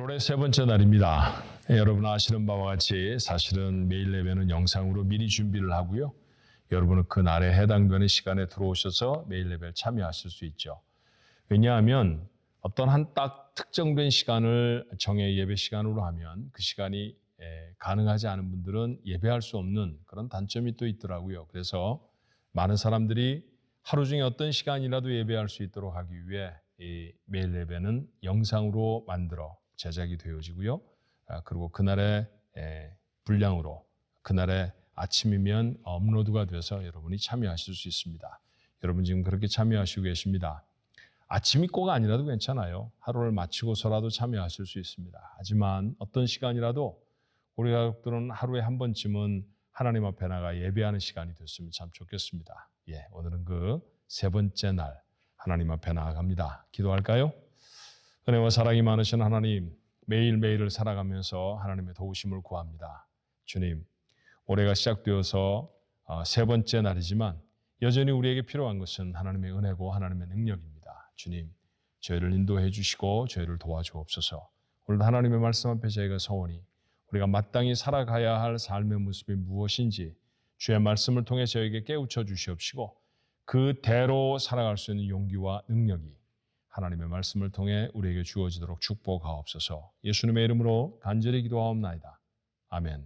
1월의 세 번째 날입니다. 여러분 아시는 바와 같이 사실은 매일 예배는 영상으로 미리 준비를 하고요. 여러분은 그 날에 해당되는 시간에 들어오셔서 매일 예배를 참여하실 수 있죠. 왜냐하면 어떤 한 딱 특정된 시간을 정해 예배 시간으로 하면 그 시간이 가능하지 않은 분들은 예배할 수 없는 그런 단점이 또 있더라고요. 그래서 많은 사람들이 하루 중에 어떤 시간이라도 예배할 수 있도록 하기 위해 이 매일 예배는 영상으로 만들어 제작이 되어지고요. 그리고 그날의 분량으로 그날의 아침이면 업로드가 돼서 여러분이 참여하실 수 있습니다. 여러분 지금 그렇게 참여하시고 계십니다. 아침이 꼭 아니라도 괜찮아요. 하루를 마치고서라도 참여하실 수 있습니다. 하지만 어떤 시간이라도 우리 가족들은 하루에 한 번쯤은 하나님 앞에 나가 예배하는 시간이 됐으면 참 좋겠습니다. 오늘은 그 세 번째 날 하나님 앞에 나아갑니다. 기도할까요? 은혜와 사랑이 많으신 하나님, 매일매일을 살아가면서 하나님의 도우심을 구합니다. 주님, 올해가 시작되어서 세 번째 날이지만 여전히 우리에게 필요한 것은 하나님의 은혜고 하나님의 능력입니다. 주님, 저희를 인도해 주시고 저희를 도와주옵소서. 오늘도 하나님의 말씀 앞에 저희가 서오니 우리가 마땅히 살아가야 할 삶의 모습이 무엇인지 주의 말씀을 통해 저에게 깨우쳐 주시옵시고 그대로 살아갈 수 있는 용기와 능력이 하나님의 말씀을 통해 우리에게 주어지도록 축복하옵소서. 예수님의 이름으로 간절히 기도하옵나이다. 아멘.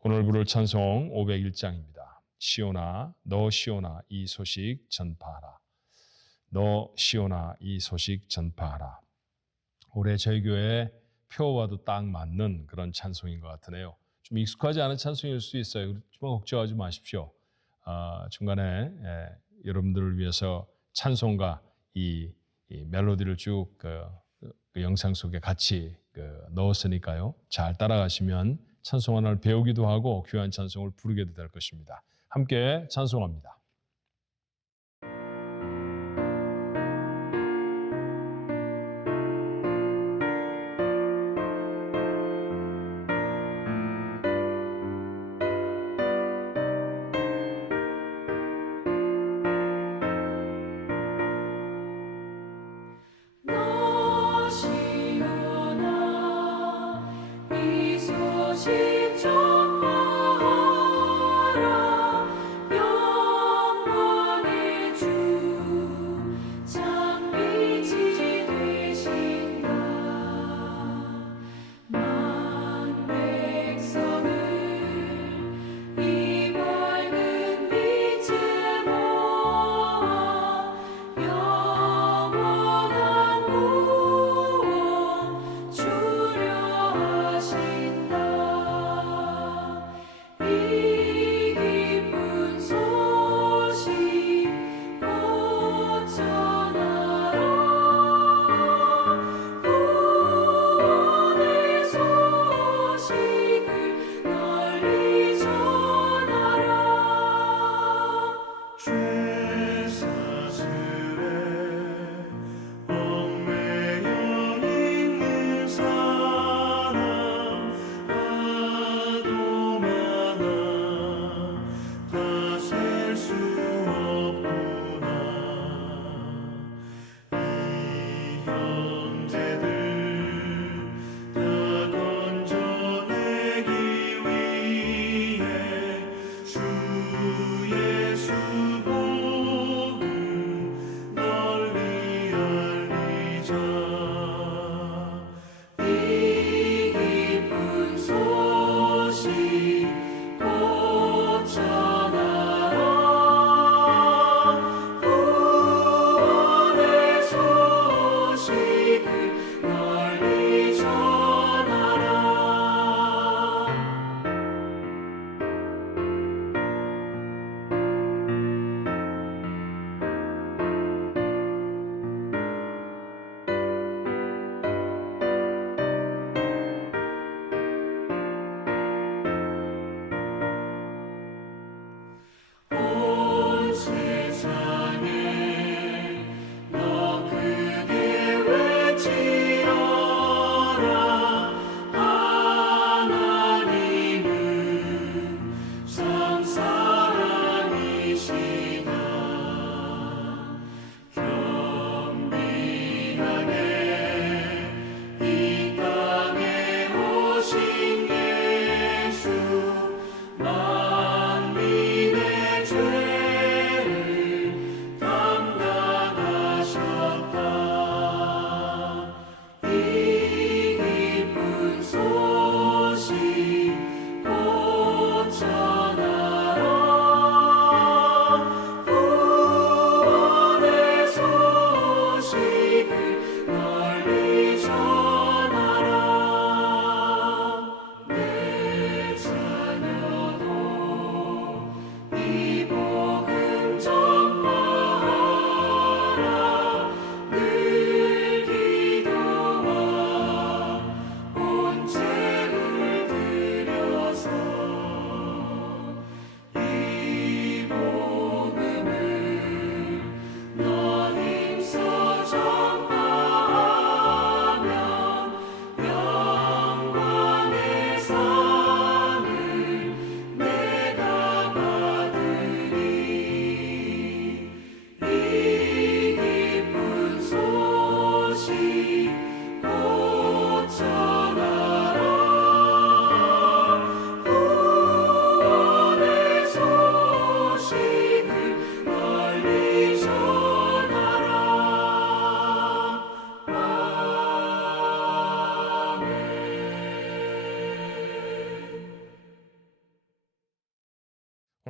오늘 부를 찬송 501장입니다. 시온아, 너 시온아 이 소식 전파하라. 너 시온아 이 소식 전파하라. 올해 저희 교회에 표와도 딱 맞는 그런 찬송인 것 같으네요. 좀 익숙하지 않은 찬송일 수 있어요. 좀 걱정하지 마십시오. 중간에 여러분들을 위해서 찬송과 이 멜로디를 쭉 그 영상 속에 같이 넣었으니까요. 잘 따라가시면 찬송 하나를 배우기도 하고 귀한 찬송을 부르게도 될 것입니다. 함께 찬송합니다. 소식 전파하라.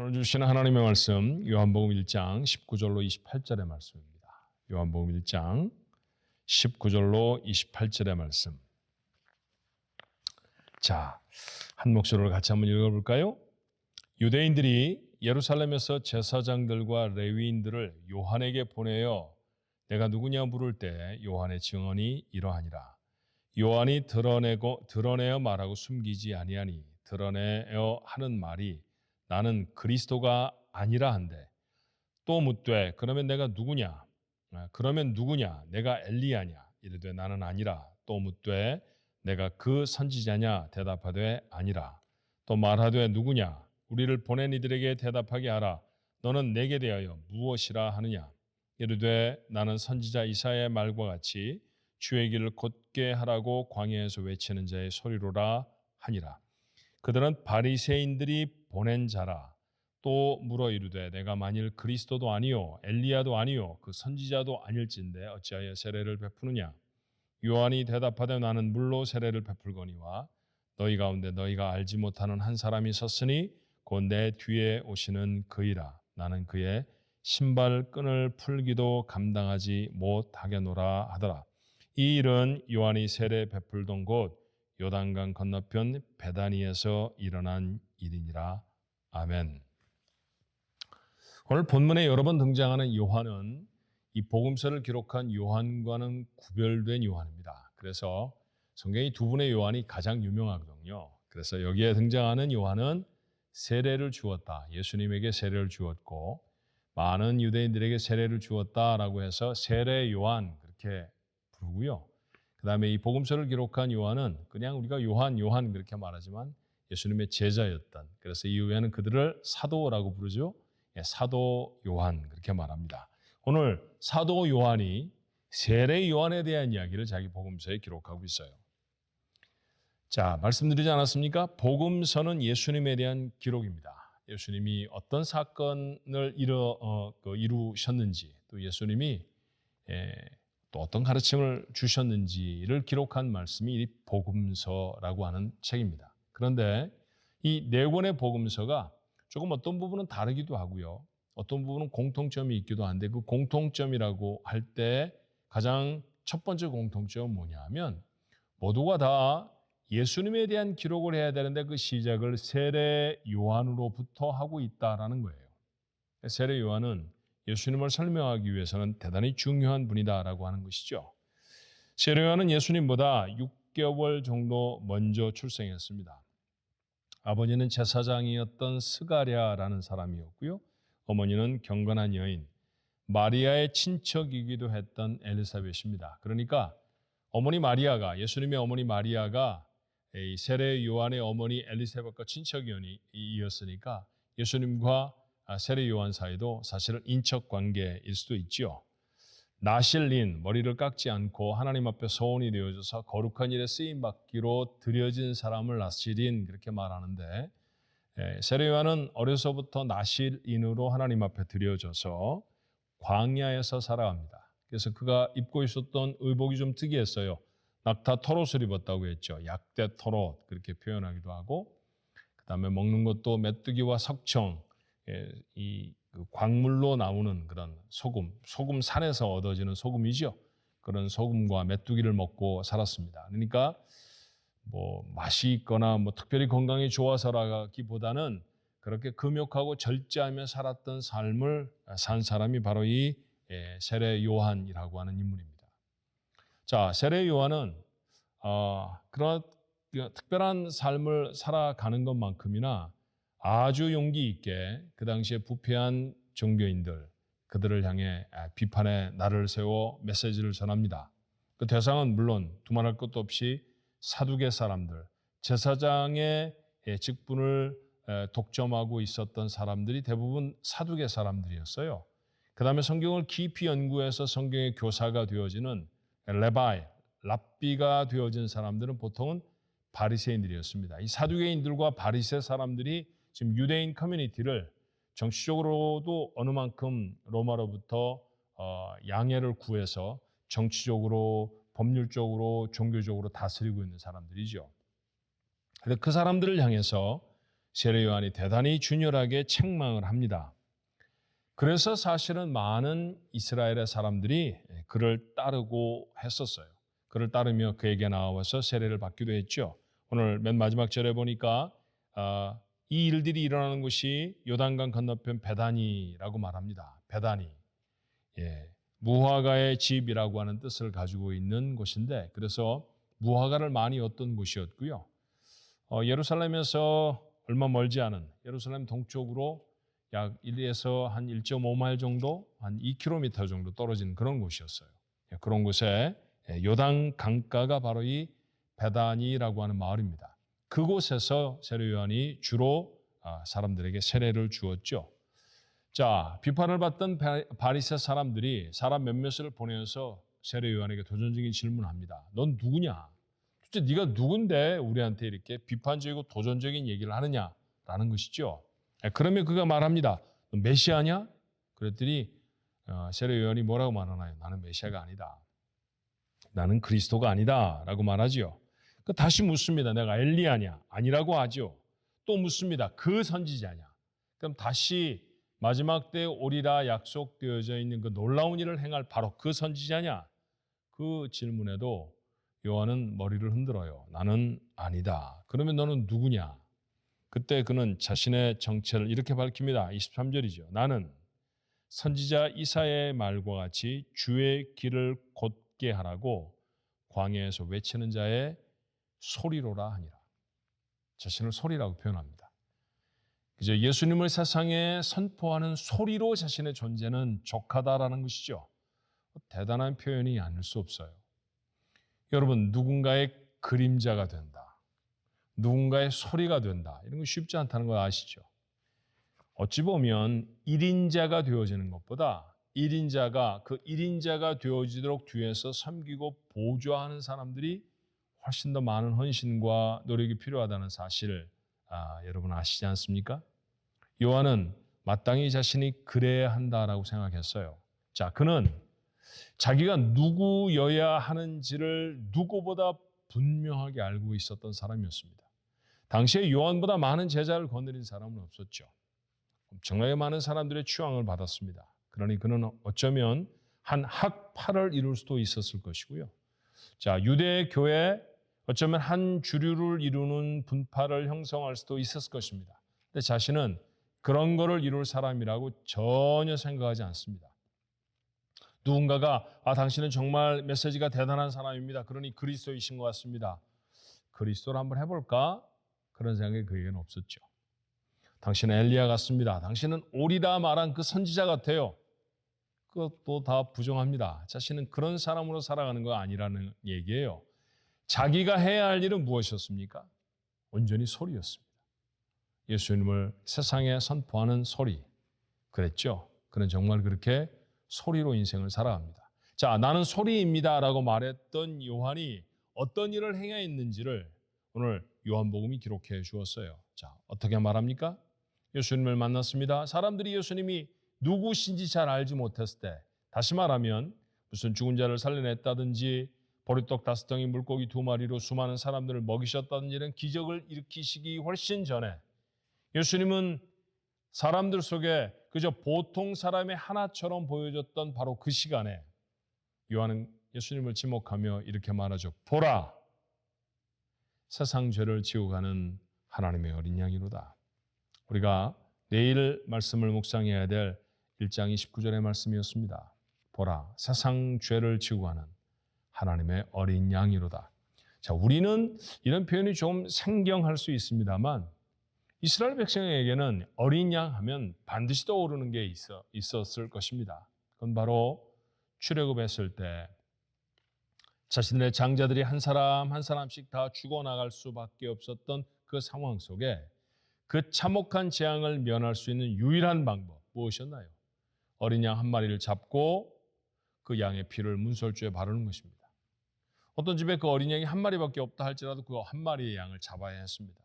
오늘 주시는 하나님의 말씀 요한복음 1장 19절로 28절의 말씀입니다. 요한복음 1장 19절로 28절의 말씀. 자, 한 목소리로 같이 한번 읽어볼까요? 유대인들이 예루살렘에서 제사장들과 레위인들을 요한에게 보내어 내가 누구냐 물을 때 요한의 증언이 이러하니라. 요한이 드러내어 말하고 숨기지 아니하니 드러내어 하는 말이 나는 그리스도가 아니라 한데, 또 묻되 그러면 내가 누구냐? 그러면 누구냐? 내가 엘리야냐? 이르되 나는 아니라. 또 묻되 내가 그 선지자냐? 대답하되 아니라. 또 말하되 누구냐? 우리를 보낸 이들에게 대답하게 하라. 너는 내게 대하여 무엇이라 하느냐? 이르되 나는 선지자 이사야의 말과 같이 주의 길을 곧게 하라고 광야에서 외치는 자의 소리로라 하니라. 그들은 바리새인들이 보낸 자라. 또 물어 이르되 내가 만일 그리스도도 아니요 엘리야도 아니요 그 선지자도 아닐진데 어찌하여 세례를 베푸느냐? 요한이 대답하되 나는 물로 세례를 베풀거니와 너희 가운데 너희가 알지 못하는 한 사람이 섰으니 곧 내 뒤에 오시는 그이라. 나는 그의 신발끈을 풀기도 감당하지 못하겠노라 하더라. 이 일은 요한이 세례 베풀던 곳 요단강 건너편 베다니에서 일어난 일이니라. 아멘. 오늘 본문에 여러 번 등장하는 요한은 이 복음서를 기록한 요한과는 구별된 요한입니다. 그래서 성경이 두 분의 요한이 가장 유명하거든요. 그래서 여기에 등장하는 요한은 세례를 주었다. 예수님에게 세례를 주었고 많은 유대인들에게 세례를 주었다라고 해서 세례 요한 그렇게 부르고요. 그 다음에 이 복음서를 기록한 요한은 그냥 우리가 요한 그렇게 말하지만 예수님의 제자였던, 그래서 이후에는 그들을 사도라고 부르죠. 사도 요한 그렇게 말합니다. 오늘 사도 요한이 세례 요한에 대한 이야기를 자기 복음서에 기록하고 있어요. 자, 말씀드리지 않았습니까? 복음서는 예수님에 대한 기록입니다. 예수님이 어떤 사건을 이루셨는지, 또 예수님이 또 어떤 가르침을 주셨는지를 기록한 말씀이 이 복음서라고 하는 책입니다. 그런데 이 네 권의 복음서가 조금 어떤 부분은 다르기도 하고요. 어떤 부분은 공통점이 있기도 한데 그 공통점이라고 할 때 가장 첫 번째 공통점은 뭐냐면 모두가 다 예수님에 대한 기록을 해야 되는데 그 시작을 세례 요한으로부터 하고 있다라는 거예요. 세례 요한은 예수님을 설명하기 위해서는 대단히 중요한 분이다라고 하는 것이죠. 세례 요한은 예수님보다 6개월 정도 먼저 출생했습니다. 아버지는 제사장이었던 스가랴라는 사람이었고요. 어머니는 경건한 여인 마리아의 친척이기도 했던 엘리사벳입니다. 그러니까 어머니 마리아가, 예수님의 어머니 마리아가 세례 요한의 어머니 엘리사벳과 친척이었으니까 예수님과 세례 요한 사이도 사실은 인척 관계일 수도 있죠. 나실린, 머리를 깎지 않고 하나님 앞에 소원이 되어져서 거룩한 일에 쓰임받기로 드려진 사람을 나실인 그렇게 말하는데, 세례 요한은 어려서부터 나실인으로 하나님 앞에 드려져서 광야에서 살아갑니다. 그래서 그가 입고 있었던 의복이 좀 특이했어요. 낙타 털옷을 입었다고 했죠. 약대 털옷 그렇게 표현하기도 하고, 그 다음에 먹는 것도 메뚜기와 석청, 이 광물로 나오는 그런 소금 산에서 얻어지는 소금이죠. 그런 소금과 메뚜기를 먹고 살았습니다. 그러니까 뭐 맛이 있거나 뭐 특별히 건강이 좋아서라기보다는 그렇게 금욕하고 절제하며 살았던 삶을 산 사람이 바로 이 세례 요한이라고 하는 인물입니다. 자, 세례 요한은 그런 특별한 삶을 살아가는 것만큼이나 아주 용기 있게 그 당시에 부패한 종교인들, 그들을 향해 비판의 날을 세워 메시지를 전합니다. 그 대상은 물론 두말할 것도 없이 사두개 사람들, 제사장의 직분을 독점하고 있었던 사람들이 대부분 사두개 사람들이었어요. 그 다음에 성경을 깊이 연구해서 성경의 교사가 되어지는 랍비가 되어진 사람들은 보통은 바리새인들이었습니다. 이 사두개인들과 바리새 사람들이 지금 유대인 커뮤니티를 정치적으로도 어느 만큼 로마로부터 양해를 구해서 정치적으로, 법률적으로, 종교적으로 다스리고 있는 사람들이죠. 그래서 그 사람들을 향해서 세례 요한이 대단히 준열하게 책망을 합니다. 그래서 사실은 많은 이스라엘의 사람들이 그를 따르고 했었어요. 그를 따르며 그에게 나와서 세례를 받기도 했죠. 오늘 맨 마지막 절에 보니까 이 일들이 일어나는 곳이 요단강 건너편 베다니라고 말합니다. 베다니. 무화과의 집이라고 하는 뜻을 가지고 있는 곳인데, 그래서 무화과를 많이 얻던 곳이었고요. 예루살렘에서 얼마 멀지 않은 예루살렘 동쪽으로 약 1에서 한 1.5마일 정도, 한 2km 정도 떨어진 그런 곳이었어요. 그런 곳에 요단 강가가 바로 이 베다니라고 하는 마을입니다. 그곳에서 세례 요한이 주로 사람들에게 세례를 주었죠. 자, 비판을 받던 바리새 사람들이 사람 몇몇을 보내서 세례 요한에게 도전적인 질문을 합니다. 넌 누구냐? 도대체 네가 누군데 우리한테 이렇게 비판적이고 도전적인 얘기를 하느냐라는 것이죠. 그러면 그가 말합니다. 너 메시아냐? 그랬더니 세례 요한이 뭐라고 말하나요? 나는 메시아가 아니다. 나는 그리스도가 아니다 라고 말하지요. 다시 묻습니다. 내가 엘리야냐? 아니라고 하죠. 또 묻습니다. 그 선지자냐? 그럼 다시 마지막 때에 오리라 약속되어져 있는 그 놀라운 일을 행할 바로 그 선지자냐? 그 질문에도 요한은 머리를 흔들어요. 나는 아니다. 그러면 너는 누구냐? 그때 그는 자신의 정체를 이렇게 밝힙니다. 23절이죠. 나는 선지자 이사야의 말과 같이 주의 길을 곧게 하라고 광야에서 외치는 자의 소리로라 하니라. 자신을 소리라고 표현합니다. 그저 예수님을 세상에 선포하는 소리로 자신의 존재는 족하다라는 것이죠. 대단한 표현이 아닐 수 없어요. 여러분, 누군가의 그림자가 된다, 누군가의 소리가 된다, 이런 거 쉽지 않다는 거 아시죠? 어찌 보면 1인자가 되어지는 것보다 1인자가 되어지도록 뒤에서 섬기고 보좌하는 사람들이 훨씬 더 많은 헌신과 노력이 필요하다는 사실을 여러분 아시지 않습니까? 요한은 마땅히 자신이 그래야 한다라고 생각했어요. 자, 그는 자기가 누구여야 하는지를 누구보다 분명하게 알고 있었던 사람이었습니다. 당시에 요한보다 많은 제자를 거느린 사람은 없었죠. 엄청나게 많은 사람들의 추앙을 받았습니다. 그러니 그는 어쩌면 한 학파를 이룰 수도 있었을 것이고요. 자, 유대 교회 어쩌면 한 주류를 이루는 분파를 형성할 수도 있었을 것입니다. 근데 자신은 그런 거를 이룰 사람이라고 전혀 생각하지 않습니다. 누군가가 당신은 정말 메시지가 대단한 사람입니다. 그러니 그리스도이신 것 같습니다. 그리스도를 한번 해볼까? 그런 생각이 그에게는 없었죠. 당신은 엘리야 같습니다. 당신은 오리라 말한 그 선지자 같아요. 그것도 다 부정합니다. 자신은 그런 사람으로 살아가는 거 아니라는 얘기예요. 자기가 해야 할 일은 무엇이었습니까? 온전히 소리였습니다. 예수님을 세상에 선포하는 소리. 그랬죠. 그는 정말 그렇게 소리로 인생을 살아갑니다. 자, 나는 소리입니다 라고 말했던 요한이 어떤 일을 행했는지를 오늘 요한복음이 기록해 주었어요. 자, 어떻게 말합니까? 예수님을 만났습니다. 사람들이 예수님이 누구신지 잘 알지 못했을 때, 다시 말하면 무슨 죽은 자를 살려냈다든지 보리떡 5덩이 물고기 2마리로 수많은 사람들을 먹이셨다든지 이런 기적을 일으키시기 훨씬 전에 예수님은 사람들 속에 그저 보통 사람의 하나처럼 보여졌던 바로 그 시간에 요한은 예수님을 지목하며 이렇게 말하죠. 보라, 세상 죄를 지고 가는 하나님의 어린 양이로다. 우리가 내일 말씀을 묵상해야 될 1장 29절의 말씀이었습니다. 보라, 세상 죄를 지고 가는 하나님의 어린 양이로다. 자, 우리는 이런 표현이 좀 생경할 수 있습니다만 이스라엘 백성에게는 어린 양 하면 반드시 떠오르는 게 있었을 것입니다. 그건 바로 출애굽했을 때 자신들의 장자들이 한 사람 한 사람씩 다 죽어나갈 수밖에 없었던 그 상황 속에 그 참혹한 재앙을 면할 수 있는 유일한 방법 무엇이었나요? 어린 양 한 마리를 잡고 그 양의 피를 문설주에 바르는 것입니다. 어떤 집에 그 어린 양이 한 마리밖에 없다 할지라도 그 한 마리의 양을 잡아야 했습니다.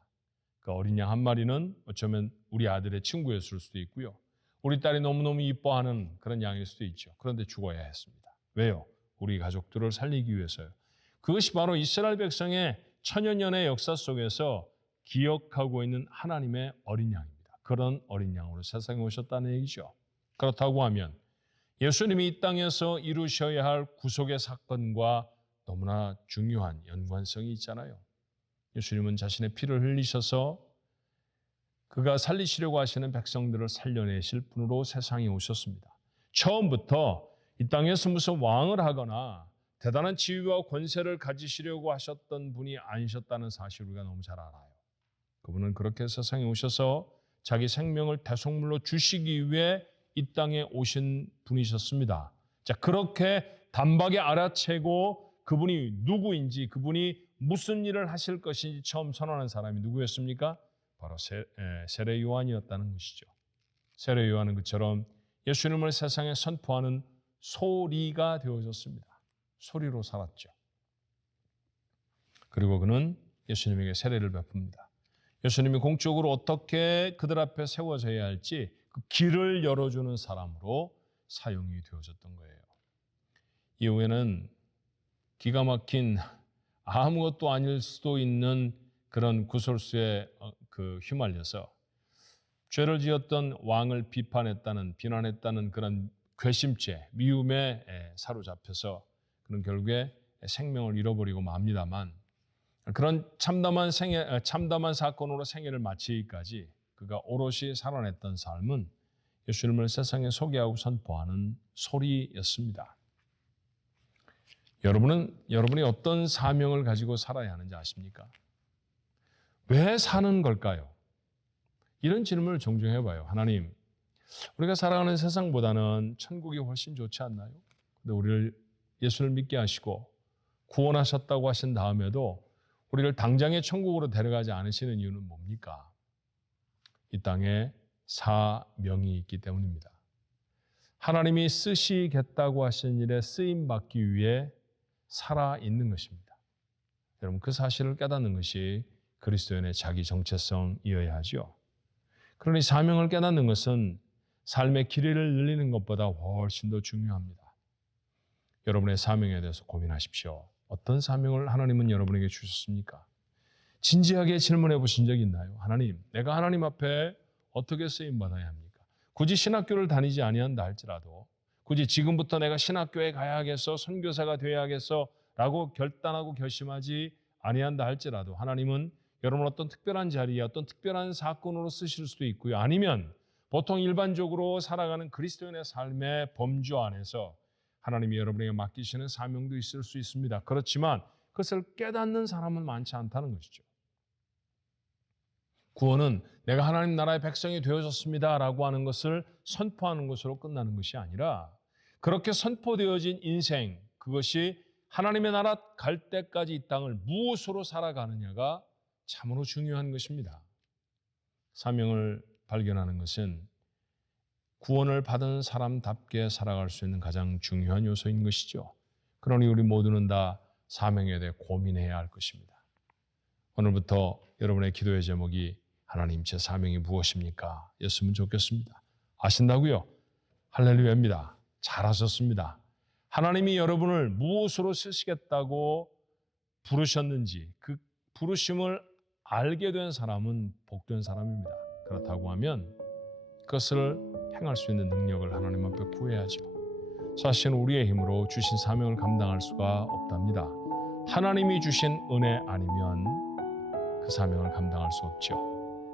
그 어린 양 한 마리는 어쩌면 우리 아들의 친구였을 수도 있고요. 우리 딸이 너무너무 이뻐하는 그런 양일 수도 있죠. 그런데 죽어야 했습니다. 왜요? 우리 가족들을 살리기 위해서요. 그것이 바로 이스라엘 백성의 천여 년의 역사 속에서 기억하고 있는 하나님의 어린 양입니다. 그런 어린 양으로 세상에 오셨다는 얘기죠. 그렇다고 하면 예수님이 이 땅에서 이루셔야 할 구속의 사건과 너무나 중요한 연관성이 있잖아요. 예수님은 자신의 피를 흘리셔서 그가 살리시려고 하시는 백성들을 살려내실 분으로 세상에 오셨습니다. 처음부터 이 땅에서 무슨 왕을 하거나 대단한 지위와 권세를 가지시려고 하셨던 분이 아니셨다는 사실을 우리가 너무 잘 알아요. 그분은 그렇게 세상에 오셔서 자기 생명을 대속물로 주시기 위해 이 땅에 오신 분이셨습니다. 자, 그렇게 단박에 알아채고 그분이 누구인지, 그분이 무슨 일을 하실 것인지 처음 선언한 사람이 누구였습니까? 바로 세례 요한이었다는 것이죠. 세례 요한은 그처럼 예수님을 세상에 선포하는 소리가 되어졌습니다. 소리로 살았죠. 그리고 그는 예수님에게 세례를 베풉니다. 예수님이 공적으로 어떻게 그들 앞에 세워져야 할지 그 길을 열어주는 사람으로 사용이 되어졌던 거예요. 이후에는 기가 막힌 아무것도 아닐 수도 있는 그런 구설수에 휘말려서 죄를 지었던 왕을 비난했다는 그런 궤심죄, 미움에 사로잡혀서 그는 결국에 생명을 잃어버리고 맙니다만 그런 참담한 사건으로 생애를 마치기까지 그가 오롯이 살아냈던 삶은 예수님을 세상에 소개하고 선포하는 소리였습니다. 여러분이 어떤 사명을 가지고 살아야 하는지 아십니까? 왜 사는 걸까요? 이런 질문을 종종 해봐요. 하나님, 우리가 살아가는 세상보다는 천국이 훨씬 좋지 않나요? 근데 우리를 예수를 믿게 하시고 구원하셨다고 하신 다음에도 우리를 당장의 천국으로 데려가지 않으시는 이유는 뭡니까? 이 땅에 사명이 있기 때문입니다. 하나님이 쓰시겠다고 하신 일에 쓰임받기 위해 살아있는 것입니다. 여러분, 그 사실을 깨닫는 것이 그리스도인의 자기 정체성이어야 하죠. 그러니 사명을 깨닫는 것은 삶의 길이를 늘리는 것보다 훨씬 더 중요합니다. 여러분의 사명에 대해서 고민하십시오. 어떤 사명을 하나님은 여러분에게 주셨습니까? 진지하게 질문해 보신 적이 있나요? 하나님, 내가 하나님 앞에 어떻게 쓰임받아야 합니까? 굳이 신학교를 다니지 아니한다 할지라도, 굳이 지금부터 내가 신학교에 가야겠어, 선교사가 되어야겠어 라고 결단하고 결심하지 아니한다 할지라도 하나님은 여러분 어떤 특별한 자리에 어떤 특별한 사건으로 쓰실 수도 있고요. 아니면 보통 일반적으로 살아가는 그리스도인의 삶의 범주 안에서 하나님이 여러분에게 맡기시는 사명도 있을 수 있습니다. 그렇지만 그것을 깨닫는 사람은 많지 않다는 것이죠. 구원은 내가 하나님 나라의 백성이 되어졌습니다 라고 하는 것을 선포하는 것으로 끝나는 것이 아니라 그렇게 선포되어진 인생, 그것이 하나님의 나라 갈 때까지 이 땅을 무엇으로 살아가느냐가 참으로 중요한 것입니다. 사명을 발견하는 것은 구원을 받은 사람답게 살아갈 수 있는 가장 중요한 요소인 것이죠. 그러니 우리 모두는 다 사명에 대해 고민해야 할 것입니다. 오늘부터 여러분의 기도의 제목이 하나님 제 사명이 무엇입니까? 였으면 좋겠습니다. 아신다고요? 할렐루야입니다. 잘하셨습니다. 하나님이 여러분을 무엇으로 쓰시겠다고 부르셨는지 그 부르심을 알게 된 사람은 복된 사람입니다. 그렇다고 하면 그것을 행할 수 있는 능력을 하나님 앞에 구해야죠. 사실은 우리의 힘으로 주신 사명을 감당할 수가 없답니다. 하나님이 주신 은혜 아니면 그 사명을 감당할 수 없죠.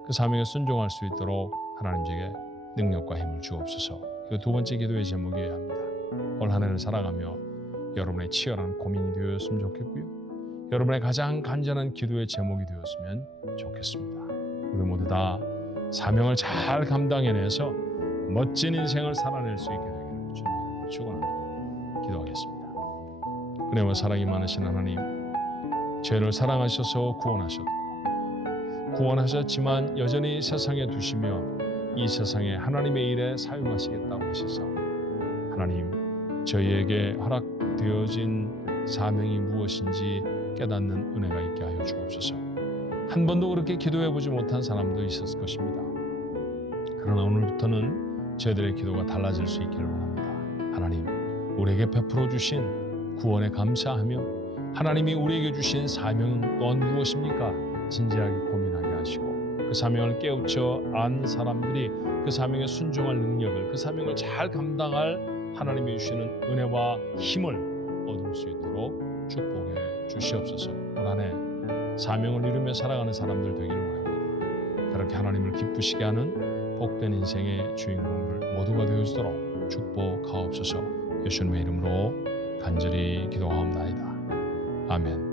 그 사명에 순종할 수 있도록 하나님 제게 능력과 힘을 주옵소서. 이거 두 번째 기도의 제목이어야 합니다. 올 한 해를 살아가며 여러분의 치열한 고민이 되었으면 좋겠고요. 여러분의 가장 간절한 기도의 제목이 되었으면 좋겠습니다. 우리 모두 다 사명을 잘 감당해내서 멋진 인생을 살아낼 수 있게 되기를 주님으로 축원합니다. 기도하겠습니다. 은혜와 사랑이 많으신 하나님, 죄를 사랑하셔서 구원하셨지만 여전히 세상에 두시며 이 세상에 하나님의 일에 사용하시겠다고 하셔서 하나님, 저희에게 허락되어진 사명이 무엇인지 깨닫는 은혜가 있게 하여 주옵소서. 한 번도 그렇게 기도해보지 못한 사람도 있었을 것입니다. 그러나 오늘부터는 저희들의 기도가 달라질 수 있기를 원합니다. 하나님, 우리에게 베풀어 주신 구원에 감사하며 하나님이 우리에게 주신 사명은 또한 무엇입니까? 진지하게 고민하게 하시고 그 사명을 깨우쳐 안 사람들이 그 사명에 순종할 능력을, 그 사명을 잘 감당할 하나님이 주시는 은혜와 힘을 얻을 수 있도록 축복해 주시옵소서. 올 한 해 사명을 이루며 살아가는 사람들 되기를 원합니다. 그렇게 하나님을 기쁘시게 하는 복된 인생의 주인공들 모두가 되어주도록 축복하옵소서. 예수님의 이름으로 간절히 기도하옵나이다. 아멘.